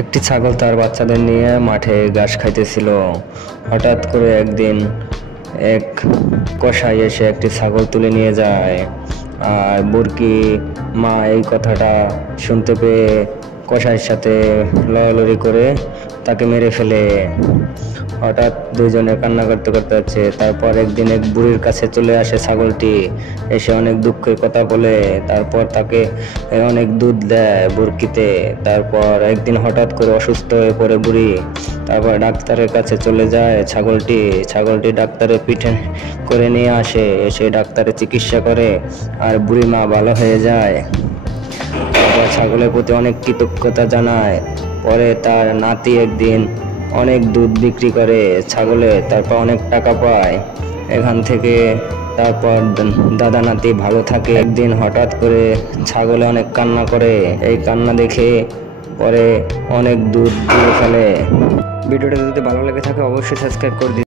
একটি ছাগল তার বাচ্চাদের নিয়ে মাঠে ঘাস খাইতেছিল। হঠাৎ করে একদিন এক কসাই এসে একটি ছাগল তুলে নিয়ে যায়। আর বুরকি মা এই কথাটা শুনতে পেয়ে কসাইয়ের সাথে লড়ালড়ি করে তাকে মেরে ফেলে। হঠাৎ দুইজনে কান্না করতে করতে যাচ্ছে। তারপর একদিন এক বুড়ির কাছে চলে আসে ছাগলটি, এসে অনেক দুঃখের কথা বলে, তারপর তাকে অনেক দুধ দেয় বুরকিতে। তারপর একদিন হঠাৎ করে অসুস্থ হয়ে পড়ে বুড়ি, তারপর ডাক্তারের কাছে চলে যায়। ছাগলটি ডাক্তারের পিঠে করে নিয়ে আসে, এসে ডাক্তারের চিকিৎসা করে আর বুড়ি মা ভালো হয়ে যায়। তারপর ছাগলের প্রতি অনেক কৃতজ্ঞতা জানায়। পরে তার নাতি একদিন অনেক দুধ বিক্রি করে ছাগলে, তারপর অনেক টাকা পায় এখান থেকে। তারপর দাদা নাতি ভালো থাকে। একদিন হঠাৎ করে ছাগলে অনেক কান্না করে, এই কান্না দেখে পরে অনেক দুধ দিয়ে ফেলে। ভিডিওটা যদি ভালো লেগে থাকে অবশ্যই সাবস্ক্রাইব করে দিন।